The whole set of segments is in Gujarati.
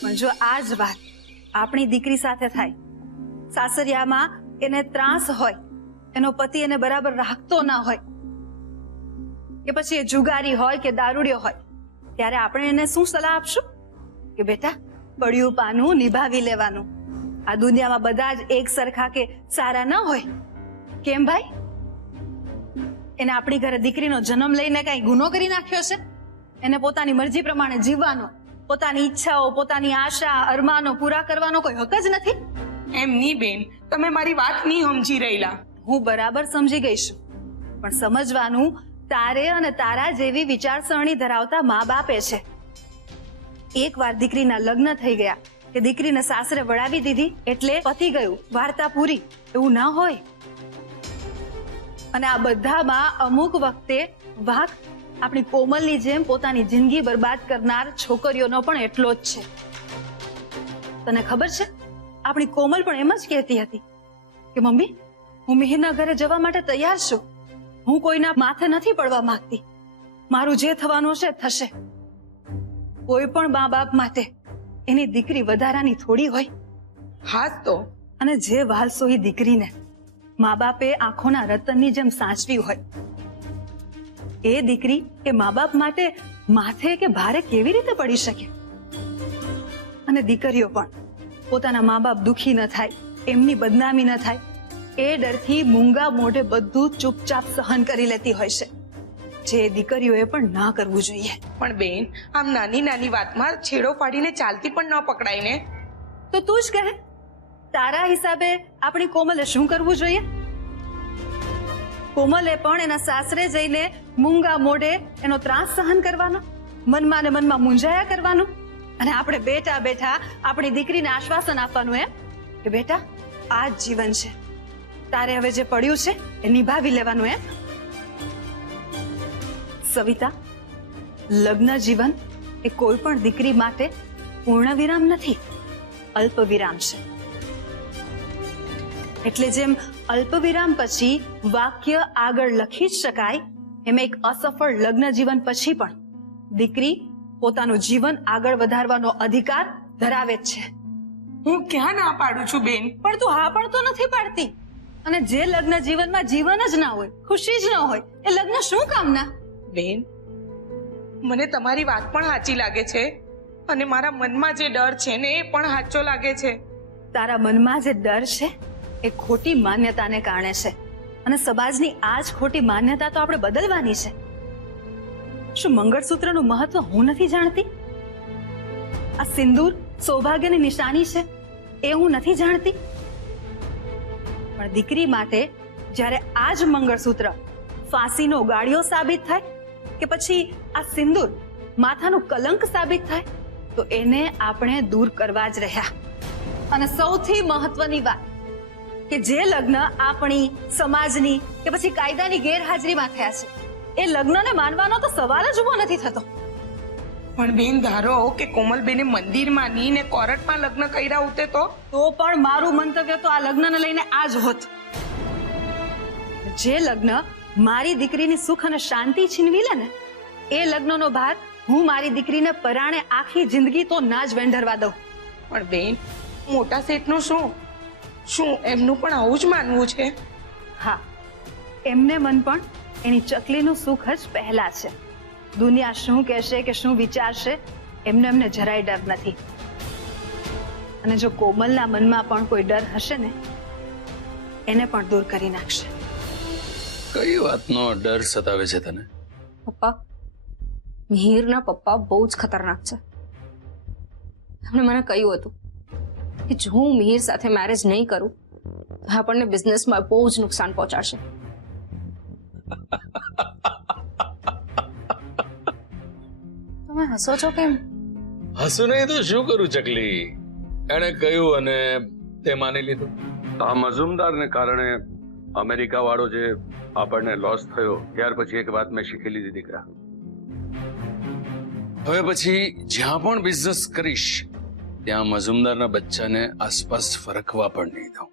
પણ જો આ જ વાત આપણી દીકરી સાથે થાય, સાસરિયામાં એને ત્રાસ હોય, એનો પતિ એને બરાબર રાખતો ના હોય, કે પછી એ જુગારી હોય કે દારૂડિયો હોય, ત્યારે આપણે એને શું સલાહ આપશું કે બેટા પડ્યું પાનું નિભાવી લેવાનું. આ દુનિયામાં બધા જ એક સરખા કે સારા ન હોય. કેમ ભાઈ? એને આપણી ઘરે દીકરીનો જન્મ લઈને કઈ ગુનો કરી નાખ્યો છે? એને પોતાની મરજી પ્રમાણે જીવવાનો, પોતાની ઈચ્છાઓ, પોતાની આશા અરમાનો પૂરા કરવાનો કોઈ હક જ નથી? એમ નહીં બેન, તમે મારી વાત નહીં સમજી રહેલા. હું બરાબર સમજી ગઈ છું, પણ સમજવાનું તારે અને તારા જેવી વિચારસરણી ધરાવતા મા બાપે છે. એકવાર દીકરીના લગ્ન થઈ ગયા કે દીકરીને સાસરે વળાવી દીધી એટલે પતી ગયું, વાર્તા પૂરી, એવું ના હોય. અને આ બધામાં અમુક વખતે વાંક આપણી કોમલની જેમ પોતાની જિંદગી બરબાદ કરનાર છોકરીઓનો પણ એટલો જ છે. તને ખબર છે, આપણી કોમલ પણ એમ જ કહેતી હતી કે મમ્મી, હું મિહિરના ઘરે જવા માટે તૈયાર છું. હું કોઈના માથે નથી પડવા માંગતી. મારું જે થવાનું છે થશે. કોઈ પણ મા બાપ માટે એની દીકરી વધારાની થોડી હોય. હા તો. અને જે વાલસોઈ દીકરીને મા બાપે આંખોના રતનની જેમ સાચવી હોય, એ દીકરી એ મા બાપ માટે માથે કે ભારે કેવી રીતે પડી શકે? અને દીકરીઓ પણ પોતાના મા બાપ દુખી ન થાય, એમની બદનામી ન થાય, એ ડરથી મૂંગા મોઢે બધું ચૂપચાપ સહન કરી લેતી હોય છે, જે દીકરીઓએ પણ ના કરવું જોઈએ. પણ બેન, આમ નાની નાની વાતમાં છેડો પાડીને ચાલતી પણ ન પકડાય ને. તો તું જ કહે, તારા હિસાબે આપણી કોમલે શું કરવું જોઈએ? કોમલે પણ એના સાસરે જઈને મૂંગા મોઢે એનો ત્રાસ સહન કરવાનો, મનમાં ને મનમાં મૂંઝાયા કરવાનું, અને આપણે બેઠા બેઠા આપણી દીકરીને આશ્વાસન આપવાનું એમ કે બેટા આ જ જીવન છે, તારે હવે જે પડ્યું છે એ નિભાવી લેવાનું એમ. સવિતા, લગ્ન જીવન એ કોઈ પણ દીકરી માટે પૂર્ણ વિરામ નથી, અલ્પ વિરામ છે. એટલે જેમ અલ્પ વિરામ પછી વાક્ય આગળ લખી જ શકાય, એમ એક અસફળ લગ્ન જીવન પછી પણ દીકરી પોતાનું જીવન આગળ વધારવાનો અધિકાર ધરાવે જ છે. હું ક્યાં ના પાડું છું બેન? પણ તું હા પણ તો નથી પાડતી. અને જે લગ્ન જીવનમાં જીવન જ ના હોય, ખુશી જ ન હોય, એ લગ્ન શું કામના? બેન, મને તમારી વાત પણ સાચી લાગે છે, અને મારા મનમાં જે ડર છે ને એ પણ સાચો લાગે છે. તારા મનમાં જે ડર છે એ ખોટી માન્યતાને કારણે છે, અને સમાજની આ જ ખોટી માન્યતા તો આપણે બદલવાની છે. શું મંગળસૂત્રનું મહત્વ હું નથી જાણતી? આ સિંદૂર સૌભાગ્યની નિશાની છે એ હું નથી જાણતી? પણ દીકરી માટે જ્યારે આ જ મંગળસૂત્ર ફાંસીનો ગાળિયો સાબિત થાય, કે પછી આ સિંદૂર માથાનું કલંક સાબિત થાય, તો એને આપણે દૂર કરવા જ રહ્યા. અને સૌથી મહત્વની વાત કે જે લગ્ન આપણી સમાજની કે પછી કાયદાની ગેરહાજરીમાં થયા છે, એ લગ્નને માનવાનો તો સવાલ જ ઉભો નથી થતો. પણ બેન, ધારો કે કોમલબેને મંદિરમાં ની ને કોર્ટમાં લગ્ન કર્યા હોતે તો પણ મારું મંતવ્ય તો આ લગ્નને લઈને આ જ હોત. જે લગ્ન મારી દીકરીની સુખ અને શાંતિ છીનવી લે ને, એ લગ્નનો ભાર હું મારી દીકરીને પરાણે આખી જિંદગી તો ના જ વેંઢરવા દઉં. પણ બેન, મોટા શેઠનું શું? શું એમનું પણ આવું જ માનવું છે? હા, એમને મન પણ એની ચકલીનું સુખ જ પહેલા છે. દુનિયા શું કહેશે કે શું વિચારશે એમને જરાય ડર નથી. અને જો કોમલના મનમાં પણ કોઈ ડર હશે ને, એને પણ દૂર કરી નાખશે. કઈ વાતનો ડર સતાવે છે તને? પપ્પા, મિહિરના પપ્પા બહુ જ ખતરનાક છે. એમણે મને કહ્યું હતું કે જો હું મિહિર સાથે મેરેજ નહીં કરું તો આપણને બિઝનેસમાં બહુ જ નુકસાન પહોંચાડશે. તમે હસો છો કેમ? હસું નહીં તો શું કરું ચકલી? એણે કહ્યું અને તે માની લીધું. આ મઝુમદારને કારણે અમેરિકા વાળો જે આપણને લોસ થયો, ત્યાર પછી એક વાત મેં શીખી લીધી દીકરા. હવે પછી જ્યાં પણ બિઝનેસ કરીશ ત્યાં મઝુમદારના બચ્ચાને આસપાસ ફરકવા પણ નહીં દઉં.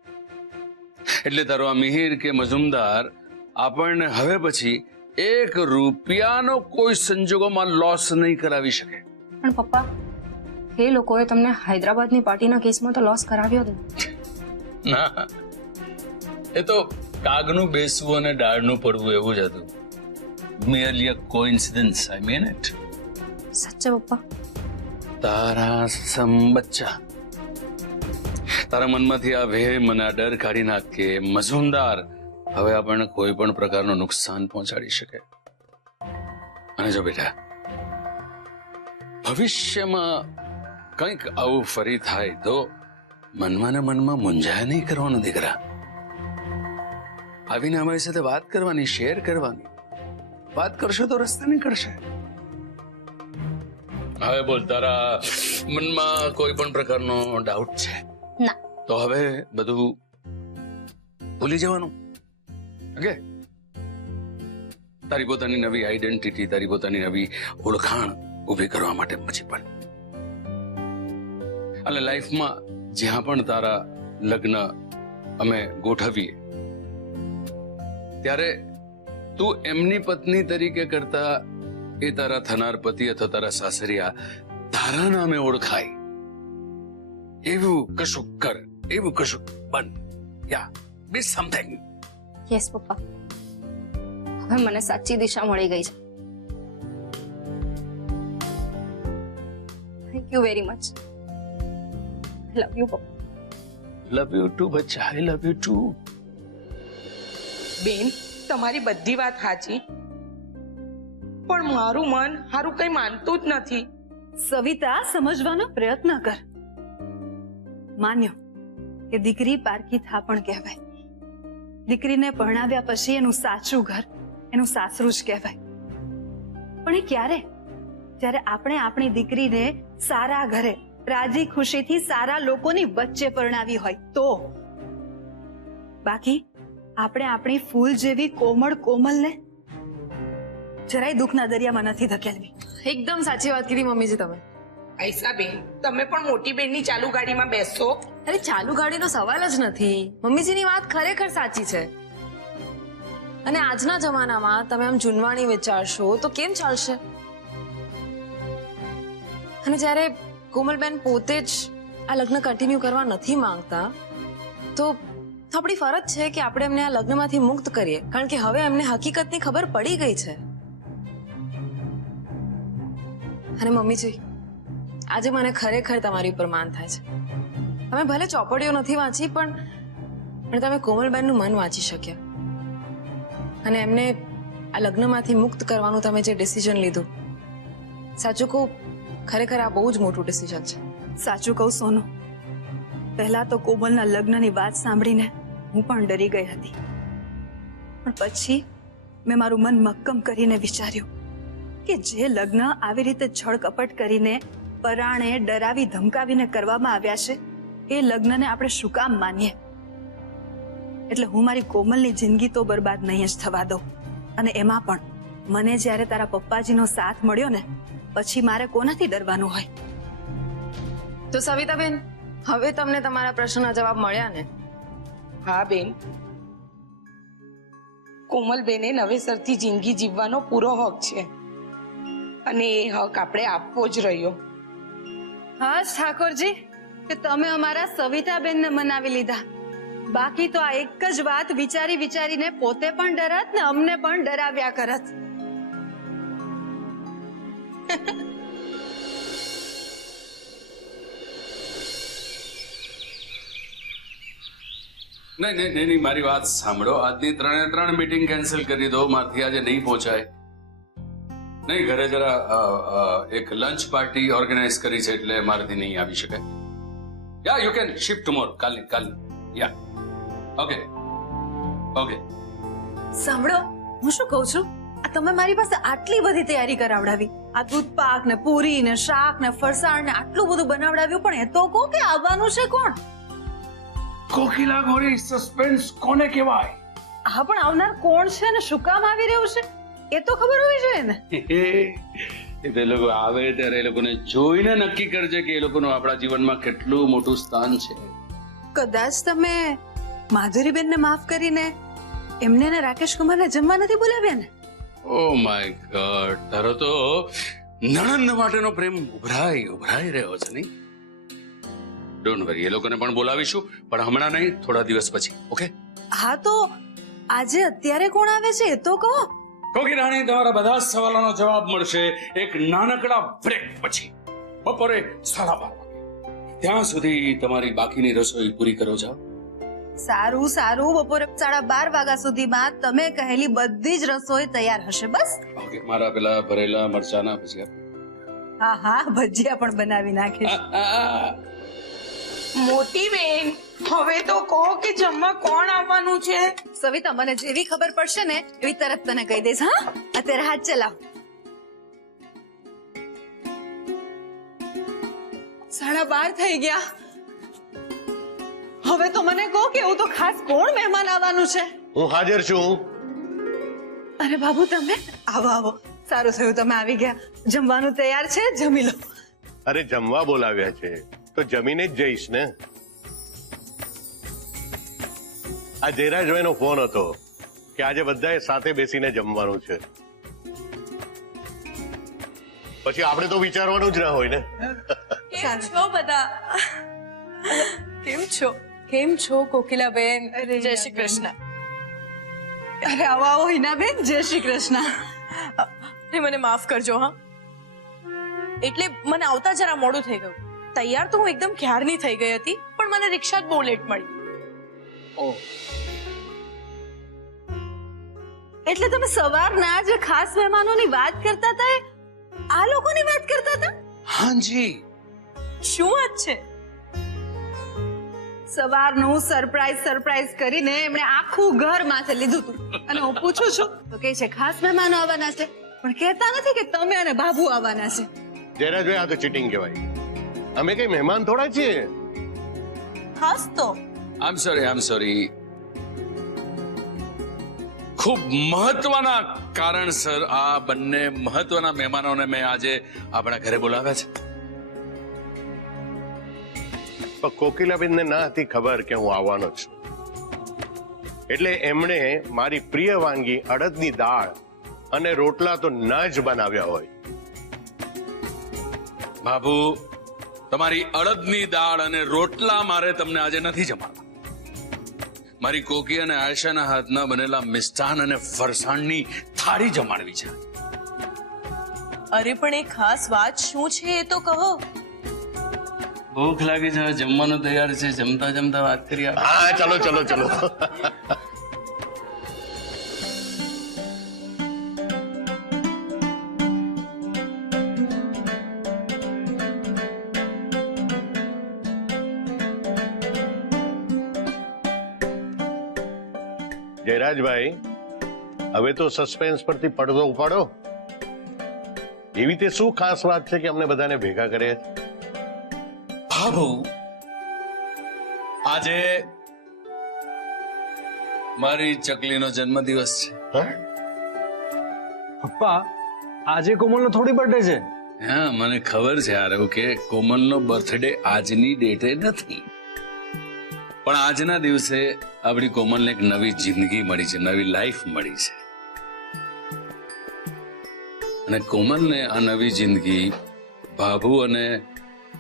એટલે તારો આ મિહિર કે મઝુમદાર આપણને હવે પછી ₹1 કોઈ સંજોગોમાં લોસ નહીં કરાવી શકે. પણ પપ્પા, એ લોકોએ તમને હૈદરાબાદની પાર્ટીના કેસમાં તો લોસ કરાવ્યો જ ને. ના, એ તો કાગનું બેસવું અને ડાળનું પડવું એવું જ હતું. merely a coincidence, I mean it. સાચે પપ્પા? તારા સંબચ્ચા, તારા મનમાંથી આ વહેમ અને આ ડર કાઢી નાખ કે મઝુમદાર હવે આપણને કોઈ પણ પ્રકારનું નુકસાન પહોંચાડી શકે. અને જો બેટા, ભવિષ્યમાં કંઈક આવું ફરી થાય તો મનમાં ને મનમાં મૂંઝાયા નહીં કરવાનું દીકરા. આવીને અમારી સાથે વાત કરવાની, શેર કરવાની. વાત કરશો તો રસ્તે નીકળશે. હવે બોલ, તારા મનમાં કોઈ પણ પ્રકારનો ડાઉટ છે? ના. તો હવે બધું ભૂલી જવાનું. ઓકે? તારી પોતાની નવી આઈડેન્ટિટી, તારી પોતાની નવી ઓળખાણ ઊભી કરવા માટે પછી પણ, અને લાઈફમાં જ્યાં પણ તારા લગ્ન અમે ગોઠવીએ ત્યારે તું એમની પત્ની તરીકે કરતા એ તારા થનાર પતિ અથવા તારા સાસરિયા તારા નામે ઓળખાય એવું કશું કર, એવું કશું બન. યા બી સમથિંગ. યસ પપ્પા, હવે મને સાચી દિશા મળી ગઈ છે. Thank you very much. Love you papa. Love you two બચ્ચા, આઈ લવ યુ ટુ. બેન, તમારી બધી વાત સાચી, પણ મારું મન હારું કઈ માનતું જ નથી. સવિતા, સમજવાનો પ્રયત્ન કર. માન્યો કે દીકરી પારકી થાપણ કહેવાય. દીકરીને પરણાવ્યા પછી એનું સાચું ઘર એનું સાસરું જ કહેવાય. પણ એ ક્યારે? જ્યારે આપણે આપણી દીકરીને સારા ઘરે રાજી ખુશીથી સારા લોકોની વચ્ચે પરણાવી હોય તો. બાકી આપણે આપણી ફૂલ જેવી કોમળ કોમલને જરાય દુઃખના દરિયામાં નથી ધકેલવી. એકદમ સાચી વાત કીધી મમ્મીજી તમે. આયશા બેન, તમે પણ મોટી બેનની ચાલુ ગાડીમાં બેસશો? અરે ચાલુ ગાડીનો સવાલ જ નથી. મમ્મીજીની વાત ખરેખર સાચી છે. અને આજના જમાનામાં તમે આમ જૂનવાણી વિચારશો તો કેમ ચાલશે? અને જ્યારે કોમલબેન પોતે જ આ લગ્ન કન્ટિન્યુ કરવા નથી માંગતા તો આપણી ફરજ છે કે આપણે એમને આ લગ્નમાંથી મુક્ત કરીએ, કારણ કે હવે એમને હકીકતની ખબર પડી ગઈ છે. અને મમ્મીજી, આજે મને ખરેખર તમારી ઉપર માન થાય છે. તમે ભલે ચોપડીઓ નથી વાંચી પણ તમે કોમલબેનનું મન વાંચી શક્યા. અને એમને આ લગ્નમાંથી મુક્ત કરવાનું તમે જે ડિસિઝન લીધું, સાચું કહું, ખરેખર આ બહુ જ મોટું ડિસિઝન છે. સાચું કહું સોનું, પહેલા તો કોમલના લગ્નની વાત સાંભળીને હું પણ ડરી ગઈ હતી, પણ પછી મેં મારું મન મક્કમ કરીને વિચાર્યું કે જે લગ્ન આવી રીતે છળ કપટ કરીને પરાણે ડરાવી ધમકાવીને કરવામાં આવ્યા છે એ લગ્નને આપણે શું કામ માનીએ. એટલે હું મારી કોમલની જિંદગી તો બરબાદ નહીં જ થવા દઉં. અને એમાં પણ મને જ્યારે તારા પપ્પાજીનો સાથ મળ્યો ને પછી મારે કોનાથી ડરવાનું હોય? તો સવિતાબેન, હવે તમને તમારા પ્રશ્નના જવાબ મળ્યા ને? હા બેન, કોમલબેને નવેસરથી જિંદગી જીવવાનો પૂરો હક છે અને એ હક આપણે આપવો જ રહ્યો. હા ઠાકોરજી, કે તમે અમારા સવિતાબેનને મનાવી લીધા. બાકી તો આ એક જ વાત વિચારી વિચારીને પોતે પણ ડરત ને અમને પણ ડરાવ્યા કરત. નહીં, મારી વાત સાંભળો. આજની 3 મીટિંગ કેન્સલ કરી દો. મારથી આજે નહીં પહોંચાય. નહીં, ઘરે જરા એક લંચ પાર્ટી ઓર્ગેનાઇઝ કરી છે એટલે મારાથી નહીં આવી શકે. યા યુ કેન શિફ્ટ ટુમોરો. કાલ યા ઓકે. સાંભળો, હું શું કહું છું, આ તમે મારી પાસે આટલી બધી તૈયારી કરાવડાવી, આ દૂધપાક ને પૂરી ને શાક ને ફરસાણ ને આટલું બધું બનાવડાવ્યું, પણ એ તો કહો કે આવવાનું છે કોણ? કોકિલા ગોરી, સસ્પેન્સ કોને કહેવાય? હા, પણ આવનાર કોણ છે ને શું કામ આવી રહ્યું છે એ તો ખબર હોવી જોઈએ ને. એ લોકો આવે ત્યારે એ લોકોને જોઈને નક્કી કરજે કે એ લોકોનું આપણા જીવનમાં કેટલું મોટું સ્થાન છે. કદાચ તમે માધુરીબેનને માફ કરીને એમને ને રાકેશ કુમારને જમવા નથી બોલાવ્યા ને? ઓ માય ગોડ, તારો તો નણંદ માટેનો પ્રેમ ઉભરાઈ રહ્યો છે નહીં? ડોન્ટ વરી, એ લોકોને પણ બોલાવીશું, પણ હમણાં નહીં, થોડા દિવસ પછી. ઓકે? હા તો આજે અત્યારે કોણ આવે છે એ તો કહો. કોકી રાણી, તમારા બધા જ સવાલોનો જવાબ મળશે એક નાનકડા બ્રેક પછી, બપોરે 12:30 વાગે. ત્યાં સુધી તમારી બાકીની રસોઈ પૂરી કરો જાઓ. સારું સારું, બપોરે 12:30 વાગ્યા સુધીમાં તમે કહેલી બધી જ રસોઈ તૈયાર હશે. બસ. ઓકે, મારા પેલા ભરેલા મરચાના ભજીયા. હા હા, ભજીયા પણ બનાવી નાખીશ. મોટી બેન, હવે તો કહો કે જમવા કોણ આવવાનું છે? સવિતા, મને જેવી ખબર પડશે ને એવી તરત તને કહી દઈશ. હા, અત્યારે હાથ ચલાવ. 12:30 થઈ ગયા. હવે તો મને કહો કે એવું તો ખાસ કોણ મહેમાન આવવાનું છે? હું હાજર છું. અરે બાબુ, તમે આવો આવો. સારું થયું તમે આવી ગયા. જમવાનું તૈયાર છે, જમી લો. અરે જમવા બોલાવ્યા છે તો જમીને જ જઈશ ને. આ જયરાજભાઈનો ફોન હતો કે આજે બધાએ સાથે બેસીને જમવાનું છે. પછી આપણે તો વિચારવાનું જ ના હોય ને. કેમ છો બધા? કેમ છો કોકિલાબેન? જય શ્રી કૃષ્ણ. અરે આવો આવો હિનાબેન, જય શ્રી કૃષ્ણ. મને માફ કરજો. હા, એટલે મને આવતા જરા મોડું થઈ ગયું. તૈયાર તો હું એકદમ ક્યારની થઈ ગઈ હતી, પણ મને રિક્ષા જ બહુ લેટ મળી. એટલે તમે સવારના જે ખાસ મહેમાનોની વાત કરતા હતા એ આ લોકોની વાત કરતા હતા? હાજી. શું વાત છે? સવારનું સરપ્રાઈઝ કરીને એમણે આખું ઘર માથે લીધું હતું. અને હું પૂછું છું તો કે છે ખાસ મહેમાનો આવવાના છે, પણ કહેતા નથી કે તમે અને બાબુ આવવાના છે. જયરાજભાઈ, આ તો ચીટિંગ કહેવાય. અમે કઈ મહેમાન થોડા છીએ. ખાસ તો આઈ એમ સોરી. ખૂબ મહત્વના કારણસર આ બંને મહત્વના મહેમાનોને મેં આજે આપણા ઘરે બોલાવ્યા છે. પણ કોકિલાબેનને ના હતી ખબર કે હું આવવાનો છું, એટલે એમણે મારી પ્રિય વાનગી અડદની દાળ અને રોટલા તો ના જ બનાવ્યા હોય. બાબુ, તમારી અડદની દાળ અને રોટલા મારે તમને આજે નથી જમાડવા. મારી કોકી અને આયશાના હાથના બનેલા મિષ્ટાન અને ફરસાણની થાળી જમાડવી છે. અરે પણ એ ખાસ વાત શું છે એ તો કહો. ભૂખ લાગી છે, જમવાનું તૈયાર છે, જમતા જમતા વાત કરીએ. હા, ચલો. જયરાજભાઈ, હવે તો સસ્પેન્સ પરથી પડદો ઉપાડો. એવી તે શું ખાસ વાત છે કે અમને બધાને ભેગા કરે છે? બાબુ, આજે મારી ચકલીનો જન્મદિવસ છે. હા? પપ્પા, આજે કોમલનો થોડી બર્થડે છે. હા, મને ખબર છે યાર કે કોમલનો બર્થડે આજની ડેટે નથી, પણ આજના દિવસે આપણી કોમલને એક નવી જિંદગી મળી છે, નવી લાઈફ મળી છે. અને કોમલને આ નવી જિંદગી બાબુ અને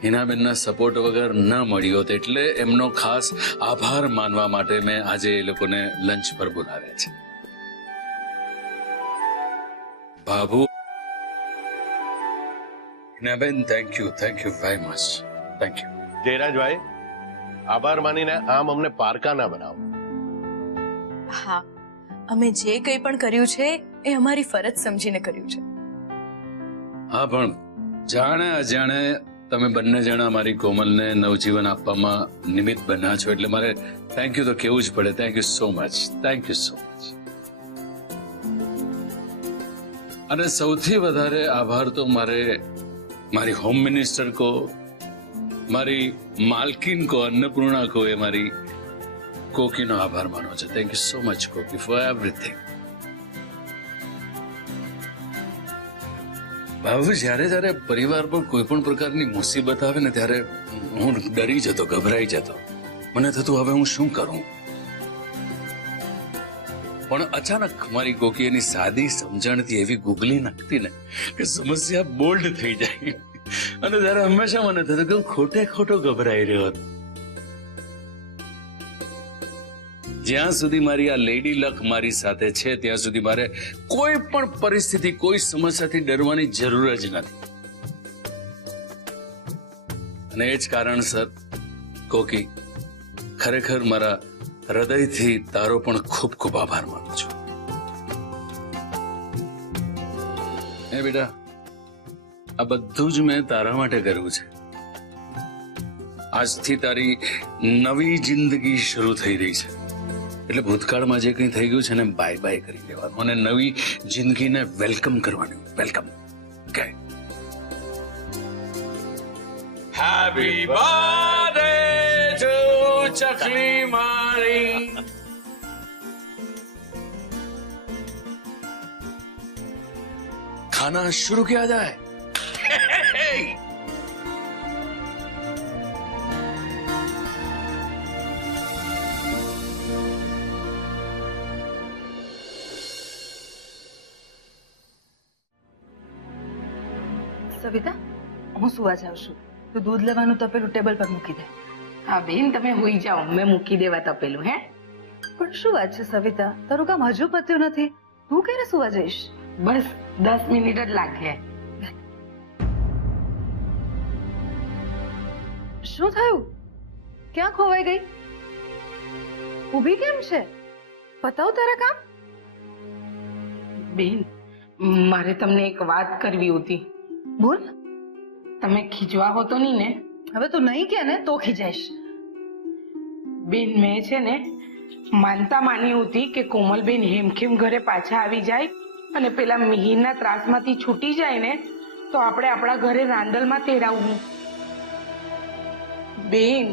હિનાબેનના સપોર્ટ વગર ન મળી હોત, એટલે એમનો ખાસ આભાર માનવા માટે મેં આજે એ લોકોને લંચ પર બોલાવ્યા છે. Babu, Hinaben, thank you very much. Thank you. Jayrajbhai, આભાર માનીને આમ અમને પારકા ના બનાવો. હા, અમે જે કંઈ પણ કર્યું છે એ અમારી ફરજ સમજીને કર્યું છે. હા, પણ જાણે અજાણે તમે બંને જણા મારી કોમલને નવજીવન આપવામાં નિમિત્ત બન્યા છો, એટલે મારે થેન્ક યુ તો કહેવું જ પડે. Thank you so much. અને સૌથી વધારે આભાર તો મારે મારી હોમ મિનિસ્ટર કો, મારી માલકીન કો, અન્નપૂર્ણા કો, એ મારી કોકીનો આભાર માનો છે. Thank you so much Koki for everything. Babu, જ્યારે પરિવાર પર કોઈ પણ પ્રકારની મુસીબત આવે ને ત્યારે હું ડરી જતો, ગભરાઈ જતો. મને થતું હવે હું શું કરું, પણ અચાનક મારી કોકી એની સાદી સમજણથી એવી ગુગલી નાખતી ને કે સમસ્યા બોલ્ડ થઈ જાય. અને ત્યારે હંમેશા મને થતું કે હું ખોટે ખોટો ગભરાઈ રહ્યો હતો. જ્યાં સુધી મારી આ લેડી લક મારી સાથે છે ત્યાં સુધી મારે કોઈ પણ પરિસ્થિતિ, કોઈ સમસ્યાથી ડરવાની જરૂર જ નથી. અને એ જ કારણસર કોકી, ખરેખર મારા હૃદયથી તારો પણ ખૂબ ખૂબ આભાર માનું છું. હે બેટા, આ બધું જ મેં તારા માટે કર્યું છે. આજથી તારી નવી જિંદગી શરૂ થઈ રહી છે. એટલે ભૂતકાળમાં જે કંઈ થઈ ગયું છે ને બાય બાય કરી દેવાનું અને નવી જિંદગીને વેલકમ કરવાની. Welcome. Okay. Happy birthday to ચકલી મારી. ખાના शुरू किया जाए. સવિતા, હું સુવા જાઉં છું. તો દૂધ લેવાનું તપેલું ટેબલ પર મૂકી દે. હા બેન, તમે હોઈ જાઓ, મેં મૂકી દેવા તપેલું. હે પણ શું વાત છે સવિતા, તારું કામ હજુ પત્યું નથી. તું ક્યારે સુવા જઈશ? બસ 10 મિનિટ જ લાગે. શું થયું? ક્યાં ખોવાઈ ગઈ? ઊભી કેમ છે? બતાવ તારા કામ. બેન, મારે તમને એક વાત કરવી હતી. બોલ. તમે ખીજવા હો તો નહીં ને? હવે તું નહીં કે ને તો ખીજાઈશ. બેન, મેં છે ને માનતા માની હતી કે કોમલબેન હેમખેમ ઘરે પાછા આવી જાય અને પેલા મિહિરના ત્રાસમાંથી છૂટી જાય ને તો આપણે આપણા ઘરે રાંદલમાં તેડાવવું. બેન,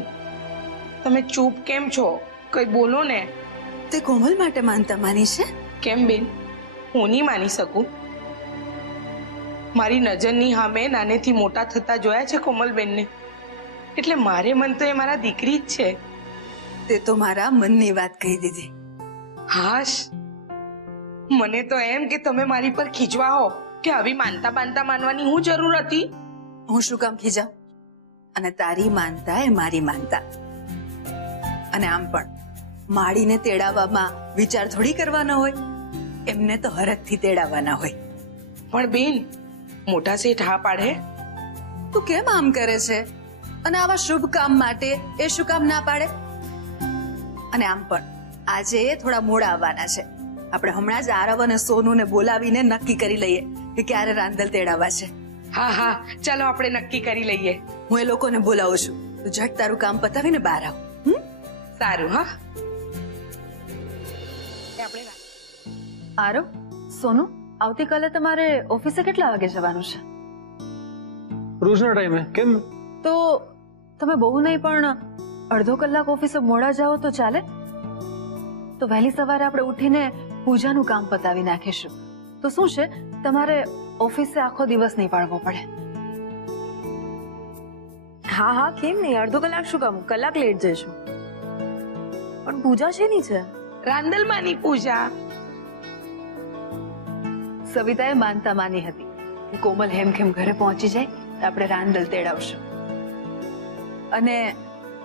તમે ચૂપ કેમ છો? કઈ બોલો ને. તે કોમલ માટે માનતા માની છે? કેમ બેન, હું નહીં માની શકું? મારી નજરની સામે નાનેથી મોટા થતા જોયા છે કોમલબેનને, એટલે મારે મન તો એ મારા દીકરી જ છે. તે તો મારા મનની વાત કહી દીધી. હાશ, મને તો એમ કે તમે મારી પર ખીજવા હો કે આવી માનતા માનવાની હું જરૂર હતી? હું શું કામ ખીજાઉં? અને તારી માનતા એ મારી માનતા. અને આમ પણ માડીને તેડાવવામાં વિચાર થોડી કરવાનો હોય, એમને તો હરખથી તેડાવવાના હોય. પણ બેન, મોટા શેઠ હા પાડે? તું કેમ આમ કરે છે? અને આવા શુભ કામ માટે એ શું કામ ના પાડે? અને આમ પણ આજે થોડા મોડા આવવાના છે. આપણે હમણાં જ આરવ અને સોનુને બોલાવીને નક્કી કરી લઈએ કે ક્યારે રાંદલ તેડાવવા છે. હા હા, ચાલો આપણે નક્કી કરી લઈએ. હું એ લોકોને બોલાવું છું. તું ઝટ તારું કામ પતાવીને બહાર આવ. સારું. હા, આરવ, સોનુ, આવતીકાલે તમારે ઓફિસે કેટલા વાગે જવાનું છે? રોજના ટાઈમે. કેમ? તો તમે બહુ નહીં પણ અડધો કલાક ઓફિસે મોડા જાઓ તો ચાલે? તો વહેલી સવારે આપણે ઉઠીને પૂજાનું કામ પતાવી નાખીશું. તો શું છે, તમારે ઓફિસે આખો દિવસ નહીં પાડવો પડે. હા હા, કેમ નહીં? અડધો કલાક શું કામ? કલાક લેટ જઈશું. પણ પૂજા શેની છે? રાંદલમાંની પૂજા. સવિતાએ માનતા માની હતી કે કોમલ હેમખેમ ઘરે પહોંચી જાય તો આપણે રાંદલ તેડાવશું. અને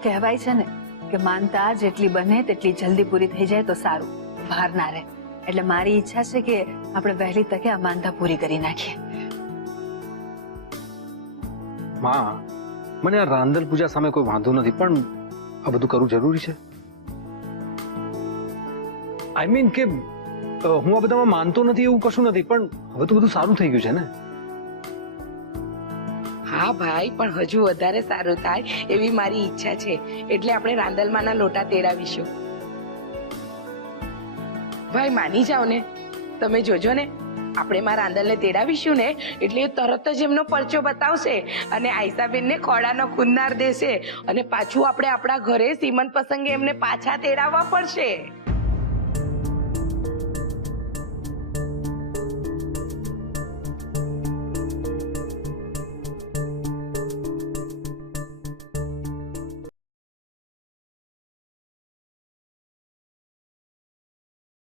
કહેવાય છે ને કે માનતા જેટલી બને તેટલી જલ્દી પૂરી થઈ જાય તો સારું, ભાર ના રહે. એટલે મારી ઈચ્છા છે કે આપણે વહેલી તકે આ માનતા પૂરી કરી નાખીએ. માં, મને આ રાંદલ પૂજા સામે કોઈ વાંધો નથી, પણ આ બધું કરવું જરૂરી છે? આઈ મીન કે હું આ બધામાં માનતો નથી એવું કશું નથી, પણ હવે તો બધું સારું થઈ ગયું છે ને. હા ભાઈ, પણ હજુ વધારે સારું થાય એવી મારી ઈચ્છા છે. એટલે આપણે રાંદલમાંના લોટા તેડાવીશું. ભાઈ માની જાઓ ને, તમે જોજો ને, આપણે માં રાંદલને તેડાવીશું ને એટલે એ તરત જ એમનો પરચો બતાવશે અને આયસાબેનને ખોડાનો ખુન્નાર દેશે અને પાછું આપણે આપણા ઘરે સીમંત પ્રસંગે એમને પાછા તેડાવવા પડશે.